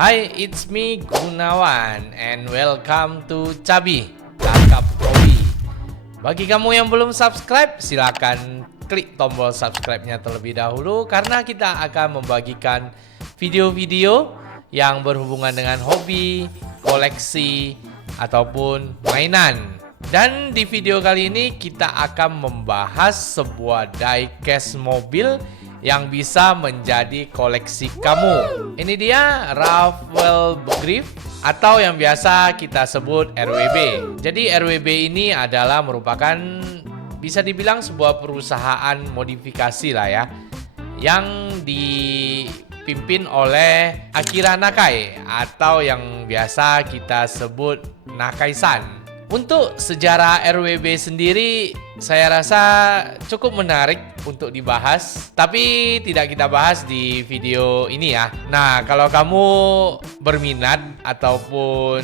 Hi, it's me Gunawan and welcome to Cabi Cakap Hobi. Bagi kamu yang belum subscribe, silakan klik tombol subscribe-nya terlebih dahulu karena kita akan membagikan video-video yang berhubungan dengan hobi, koleksi, ataupun mainan. Dan di video kali ini kita akan membahas sebuah diecast mobil yang bisa menjadi koleksi kamu. Ini dia Rafale Begriff atau yang biasa kita sebut RWB. Jadi RWB ini adalah merupakan bisa dibilang sebuah perusahaan modifikasi lah ya, yang dipimpin oleh Akira Nakai atau yang biasa kita sebut Nakai-san. Untuk sejarah RWB sendiri saya rasa cukup menarik untuk dibahas, tapi tidak kita bahas di video ini ya. Nah, kalau kamu berminat ataupun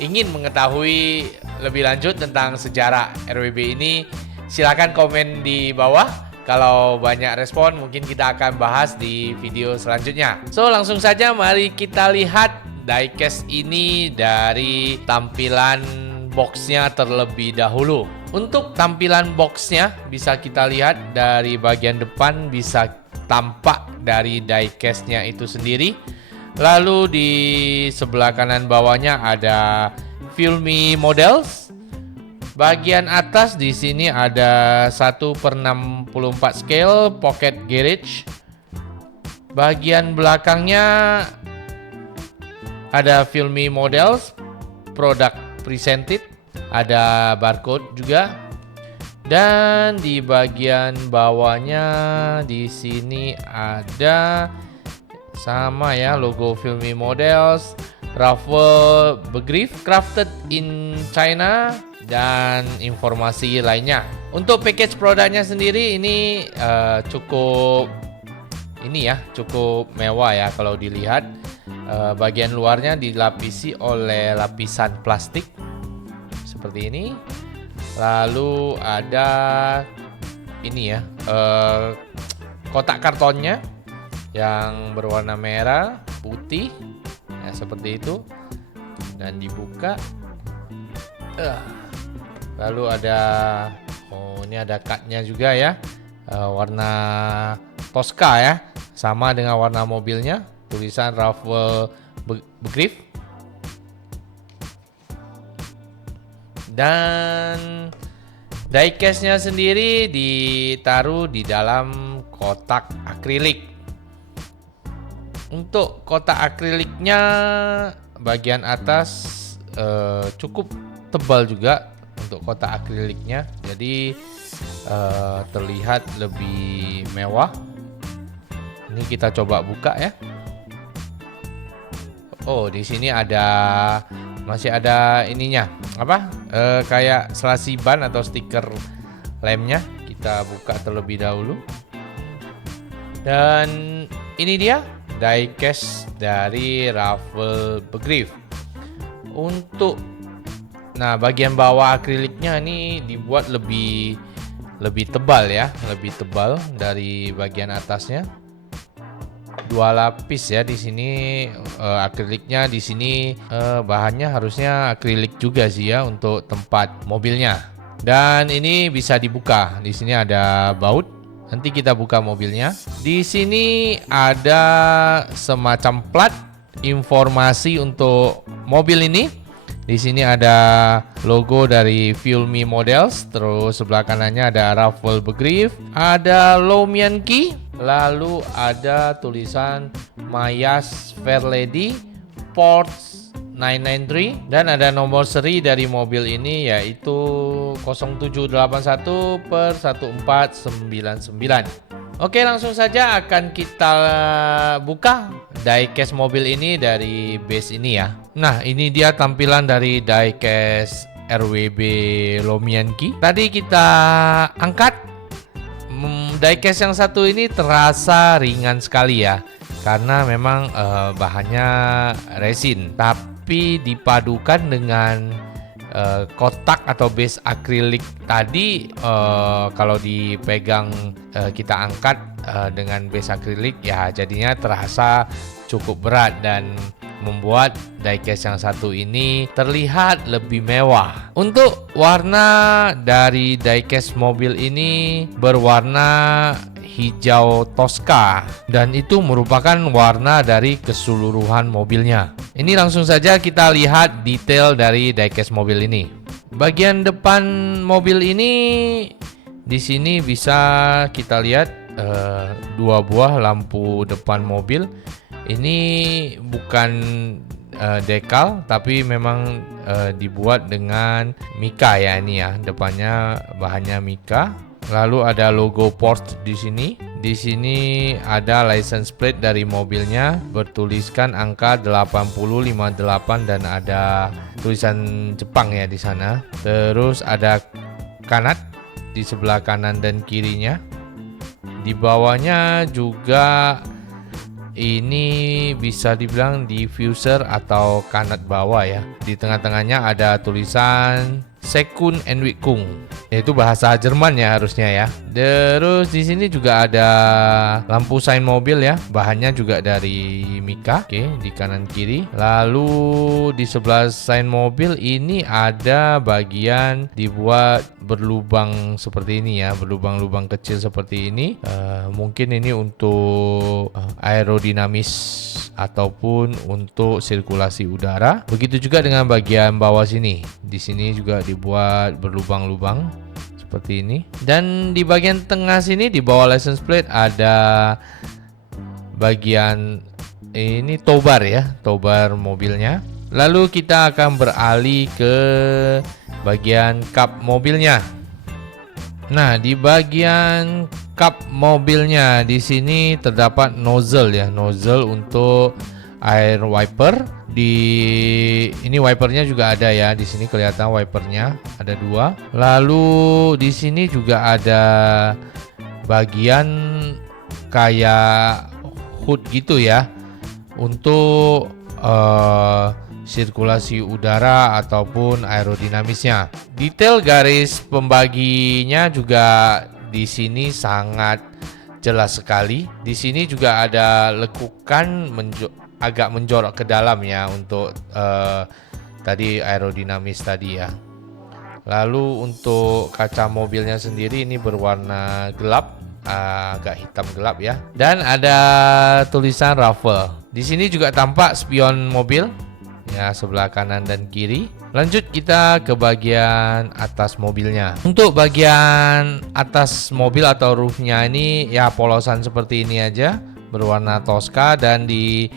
ingin mengetahui lebih lanjut tentang sejarah RWB ini, silakan komen di bawah. Kalau banyak respon mungkin kita akan bahas di video selanjutnya. So, langsung saja mari kita lihat diecast ini dari tampilan boxnya terlebih dahulu. Untuk tampilan boxnya bisa kita lihat dari bagian depan bisa tampak dari diecastnya itu sendiri. Lalu di sebelah kanan bawahnya ada Filmy Models. Bagian atas di sini ada 1/64 scale pocket garage. Bagian belakangnya ada Filmy Models product presented, ada barcode juga, dan di bagian bawahnya di sini ada sama ya logo Filmy Models, Rafale Begriff, crafted in China, dan informasi lainnya. Untuk package produknya sendiri ini cukup mewah ya kalau dilihat. Bagian luarnya dilapisi oleh lapisan plastik seperti ini. Lalu ada ini ya, kotak kartonnya yang berwarna merah, putih, ya seperti itu, dan dibuka. Lalu ada, ini ada cardnya juga ya, warna Tosca ya, sama dengan warna mobilnya. Tulisan Rafale Begriff. Dan diecastnya sendiri ditaruh di dalam kotak akrilik. Untuk kotak akriliknya bagian atas cukup tebal juga untuk kotak akriliknya, jadi terlihat lebih mewah. Ini kita coba buka ya. Oh, di sini masih ada ininya, kayak selasi ban atau stiker lemnya. Kita buka terlebih dahulu. Dan ini dia diecast dari Rafale Begriff. Bagian bawah akriliknya ini dibuat lebih tebal ya, lebih tebal dari bagian atasnya. 2 lapis ya di sini, akriliknya di sini, bahannya harusnya akrilik juga sih ya untuk tempat mobilnya. Dan ini bisa dibuka. Di sini ada baut. Nanti kita buka mobilnya. Di sini ada semacam plat informasi untuk mobil ini. Di sini ada logo dari Filmy Models, terus sebelah kanannya ada Rafale Begriff, ada Lomian Key, lalu ada tulisan Mayas Fairlady Ports 993, dan ada nomor seri dari mobil ini yaitu 0781/1499. Oke, langsung saja akan kita buka diecast mobil ini dari base ini ya. Nah, ini dia tampilan dari diecast RWB Lomian Key. Tadi kita angkat. Diecast yang satu ini terasa ringan sekali ya, karena memang bahannya resin, tapi dipadukan dengan kotak atau base akrilik tadi, kalau dipegang kita angkat dengan base akrilik ya jadinya terasa cukup berat dan membuat diecast yang satu ini terlihat lebih mewah. Untuk warna dari diecast mobil ini berwarna hijau Tosca dan itu merupakan warna dari keseluruhan mobilnya. Ini langsung saja kita lihat detail dari diecast mobil ini. Bagian depan mobil ini di sini bisa kita lihat dua buah lampu depan mobil. Ini bukan dekal tapi memang dibuat dengan mika ya, ini ya, depannya bahannya mika. Lalu ada logo Porsche di sini. Di sini ada license plate dari mobilnya bertuliskan angka 8058 dan ada tulisan Jepang ya di sana. Terus ada kanat di sebelah kanan dan kirinya. Di bawahnya juga ini bisa dibilang diffuser atau kanat bawah ya. Di tengah-tengahnya ada tulisan Sekun Entwicklung, yaitu bahasa Jerman ya harusnya ya. Terus di sini juga ada lampu sein mobil ya, bahannya juga dari mika. Oke, di kanan kiri. Lalu di sebelah sein mobil ini ada bagian dibuat berlubang seperti ini ya, berlubang-lubang kecil seperti ini. Mungkin ini untuk aerodinamis ataupun untuk sirkulasi udara. Begitu juga dengan bagian bawah sini. Di sini juga dibuat berlubang-lubang seperti ini. Dan di bagian tengah sini di bawah license plate ada bagian ini tobar ya, tobar mobilnya. Lalu kita akan beralih ke bagian kap mobilnya. Nah, di bagian kap mobilnya di sini terdapat nozzle ya, nozzle untuk air wiper. Ini wipernya juga ada ya, di sini kelihatan wipernya ada dua. Lalu di sini juga ada bagian kayak hood gitu ya untuk sirkulasi udara ataupun aerodinamisnya. Detail garis pembaginya juga di sini sangat jelas sekali. Di sini juga ada lekukan agak menjorok ke dalam ya untuk tadi aerodinamis tadi ya. Lalu untuk kaca mobilnya sendiri ini berwarna gelap, agak hitam gelap ya. Dan ada tulisan Raffle. Di sini juga tampak spion mobil ya, sebelah kanan dan kiri. Lanjut kita ke bagian atas mobilnya. Untuk bagian atas mobil atau roofnya ini ya polosan seperti ini aja, berwarna Tosca, dan di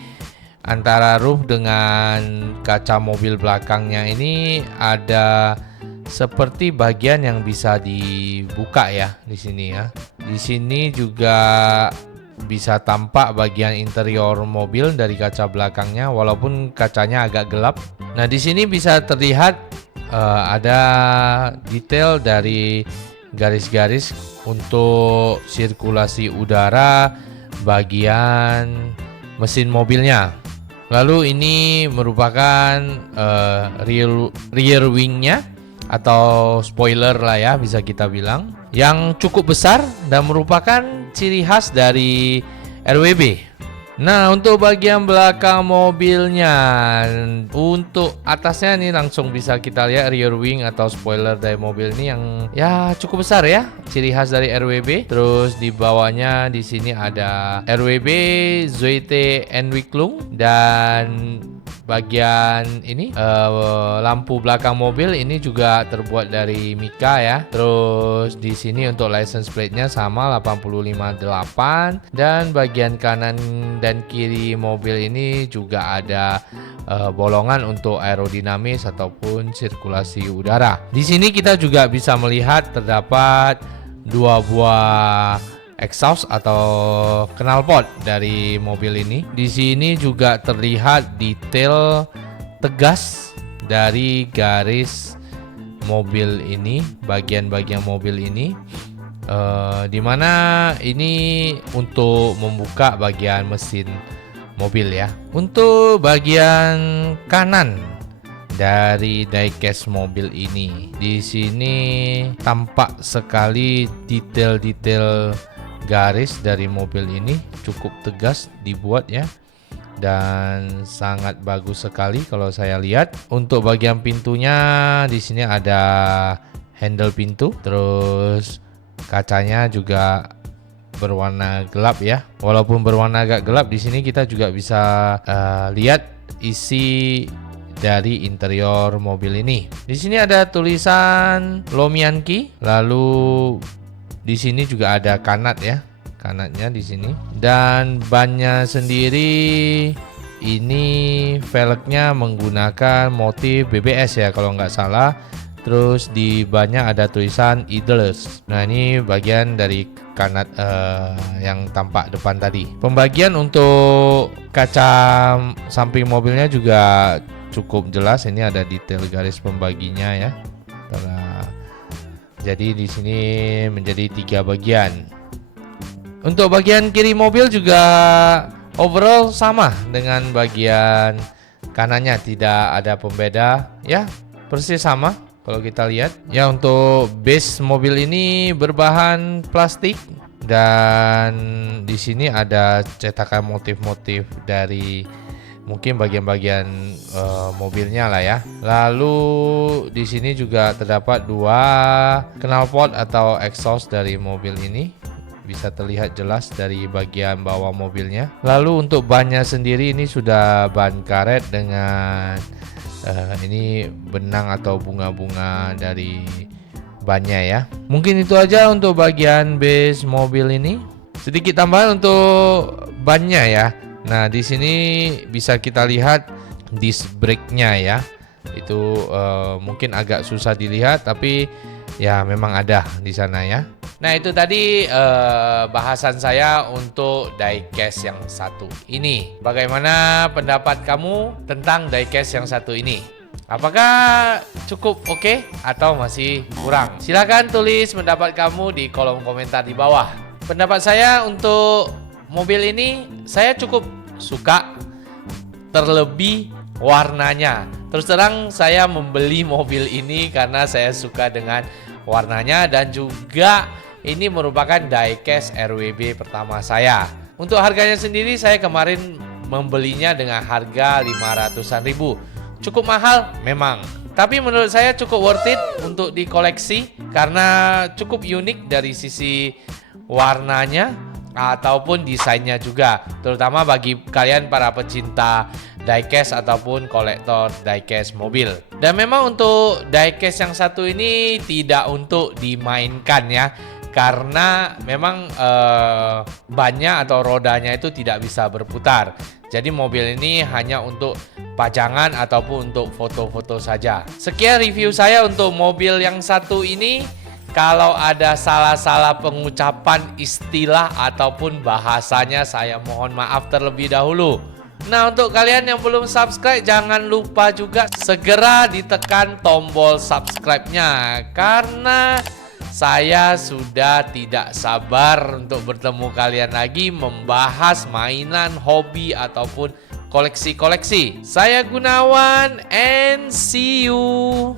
antara roof dengan kaca mobil belakangnya ini ada seperti bagian yang bisa dibuka ya di sini ya. Di sini juga bisa tampak bagian interior mobil dari kaca belakangnya walaupun kacanya agak gelap. Nah, di sini bisa terlihat ada detail dari garis-garis untuk sirkulasi udara bagian mesin mobilnya. Lalu ini merupakan rear wingnya atau spoiler lah ya, bisa kita bilang, yang cukup besar dan merupakan ciri khas dari RWB. Nah, untuk bagian belakang mobilnya, untuk atasnya ini langsung bisa kita lihat rear wing atau spoiler dari mobil ini yang ya cukup besar ya, ciri khas dari RWB. Terus di bawahnya di sini ada RWB Zoete Entwicklung, dan bagian ini lampu belakang mobil ini juga terbuat dari mika ya. Terus di sini untuk license plate-nya sama 858, dan bagian kanan dan kiri mobil ini juga ada bolongan untuk aerodinamis ataupun sirkulasi udara. Di sini kita juga bisa melihat terdapat dua buah exhaust atau knalpot dari mobil ini. Di sini juga terlihat detail tegas dari garis mobil ini, bagian-bagian mobil ini, dimana ini untuk membuka bagian mesin mobil ya. Untuk bagian kanan dari diecast mobil ini, di sini tampak sekali detail-detail garis dari mobil ini cukup tegas dibuat ya. dan sangat bagus sekali kalau saya lihat. Untuk bagian pintunya di sini ada handle pintu, terus kacanya juga berwarna gelap ya. Walaupun berwarna agak gelap, di sini kita juga bisa lihat isi dari interior mobil ini. Di sini ada tulisan Lomianki, lalu di sini juga ada kanat ya. Kanatnya di sini, dan bannya sendiri ini velgnya menggunakan motif BBS ya kalau nggak salah. Terus di bannya ada tulisan Idles. Nah, ini bagian dari kanat yang tampak depan tadi. Pembagian untuk kaca samping mobilnya juga cukup jelas. Ini ada detail garis pembaginya ya. Jadi di sini menjadi 3 bagian. Untuk bagian kiri mobil juga overall sama dengan bagian kanannya, tidak ada pembeda ya, persis sama kalau kita lihat. Ya, untuk base mobil ini berbahan plastik dan di sini ada cetakan motif-motif dari mungkin bagian-bagian mobilnya lah ya. Lalu di sini juga terdapat 2 knalpot atau exhaust dari mobil ini. Bisa terlihat jelas dari bagian bawah mobilnya. Lalu untuk bannya sendiri ini sudah ban karet dengan ini benang atau bunga-bunga dari bannya ya. Mungkin itu aja untuk bagian base mobil ini. Sedikit tambahan untuk bannya ya. Nah, di sini bisa kita lihat disc brake-nya ya. Itu mungkin agak susah dilihat, tapi ya memang ada di sana ya. Nah, itu tadi bahasan saya untuk diecast yang satu ini. Bagaimana pendapat kamu tentang diecast yang satu ini? Apakah cukup oke atau masih kurang? Silakan tulis pendapat kamu di kolom komentar di bawah. Pendapat saya untuk mobil ini, saya cukup suka, terlebih warnanya. Terus terang saya membeli mobil ini karena saya suka dengan warnanya, dan juga ini merupakan diecast RWB pertama saya. Untuk harganya sendiri, saya kemarin membelinya dengan harga 500-an ribu. Cukup mahal memang, tapi menurut saya cukup worth it untuk dikoleksi karena cukup unik dari sisi warnanya ataupun desainnya juga, terutama bagi kalian para pecinta diecast ataupun kolektor diecast mobil. Dan memang untuk diecast yang satu ini tidak untuk dimainkan ya, karena memang bannya atau rodanya itu tidak bisa berputar. Jadi mobil ini hanya untuk pajangan ataupun untuk foto-foto saja. Sekian review saya untuk mobil yang satu ini. Kalau ada salah-salah pengucapan istilah ataupun bahasanya, saya mohon maaf terlebih dahulu. Nah, untuk kalian yang belum subscribe, jangan lupa juga segera ditekan tombol subscribe-nya, karena saya sudah tidak sabar untuk bertemu kalian lagi membahas mainan, hobi, ataupun koleksi-koleksi. Saya Gunawan, and see you.